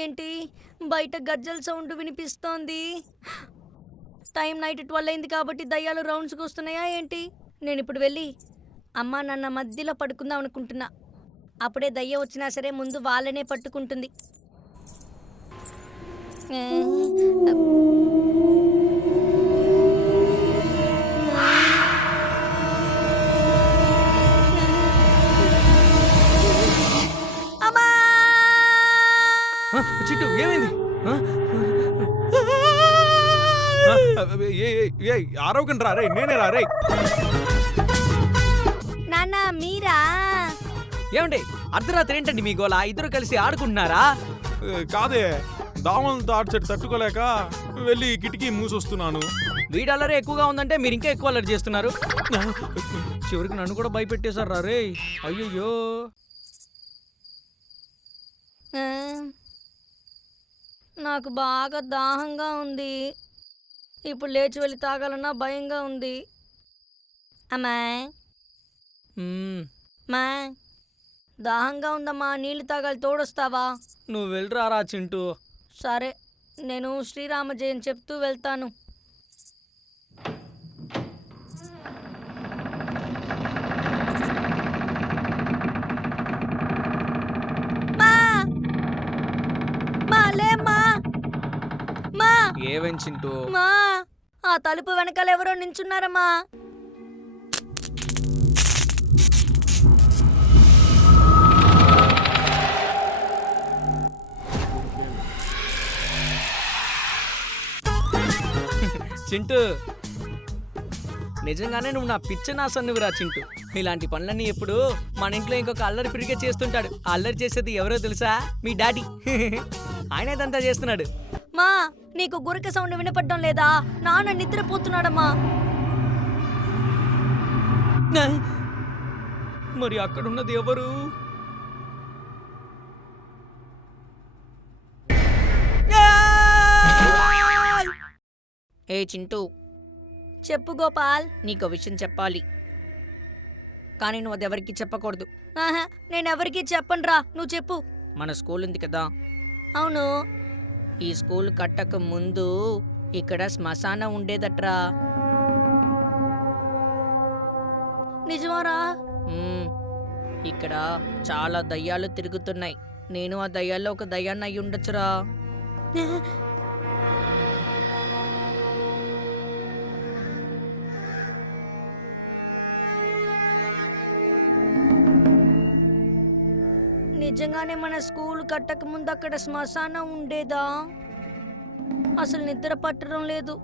ఏంటి బయట గజ్జల సౌండ్ వినిపిస్తోంది? టైం నైట్ 12 అయింది కాబట్టి దయ్యాలు రౌండ్స్కి వస్తున్నాయా ఏంటి? నేను ఇప్పుడు వెళ్ళి అమ్మా నాన్న మధ్యలో పడుకుందాం అనుకుంటున్నా. అప్పుడే దయ్యం వచ్చినా సరే ముందు వాళ్ళనే పట్టుకుంటుంది. అమ్మా! చిట్టు ఏమైంది? ఆరోగ్యం రా రే, నేనే రా రే. నాన్న మీరా? ఏమండి అర్ధరాత్రి ఏంటండి మీ గోల? ఇద్దరు కలిసి ఆడుకుంటున్నారా? కాదే, దామలతో ఆడిచెట్టు తట్టుకోలేక వెళ్ళి కిటికీ మూసొస్తున్నాను. వీడల్లరే ఎక్కువగా ఉందంటే మీరు ఇంకా ఎక్కువ అల్లరి చేస్తున్నారు. చివరికి నన్ను కూడా భయపెట్టేశారు రే. అయ్యయ్యో. నాకు బాగా దాహంగా ఉంది. ఇప్పుడు లేచి వెళ్ళి తాగాలన్నా భయంగా ఉంది. అమ్మా మా దాహంగా ఉందమ్మా, నీళ్ళు తాగాలి, తోడొస్తావా? నువ్వు వెళ్ళరారా చింటూ. సరే, నేను శ్రీరామ జయం చెప్తూ వెళ్తాను. ఏవేం చింటూ? మా ఆ తలుపు వెనకాల ఎవరో నించున్నారమ్మా. చింటూ, నిజంగానే నువ్వు నా పిచ్చనాసన్నువిరా చింటూ. ఇలాంటి పనులన్నీ ఎప్పుడు మన ఇంట్లో ఇంకొక అల్లరి పిరిగే చేస్తుంటాడు. అల్లరి చేసేది ఎవరో తెలుసా? మీ డాడీ. ఆయన ఇదంతా చేస్తున్నాడు. మా నీకు గురక సౌండ్ వినపడడం లేదా? నాన్న నిద్రపోతున్నాడమ్మా. మరి అక్కడున్నది ఎవరు? ఏ చింటూ, చెప్పు గోపాల్. నీకో విషయం చెప్పాలి, కానీ నువ్వు అది ఎవరికి చెప్పకూడదు. నేనెవరికి చెప్పనురా, నువ్వు చెప్పు. మన స్కూల్ ఉంది కదా, అవును. ఈ స్కూల్ కట్టక ముందు ఇక్కడ శ్మశానం ఉండేదట్రా. నిజమారా? ఇక్కడ చాలా దయ్యాలు తిరుగుతున్నాయి. నేను ఆ దయ్యాల్లో ఒక దయ్యాన్ని అయి ఉండొచ్చురా. నిజంగానే మన స్కూల్ కట్టక ముందు అక్కడ శ్మశానం ఉండేదా? అసలు నిద్ర పట్టడం లేదు.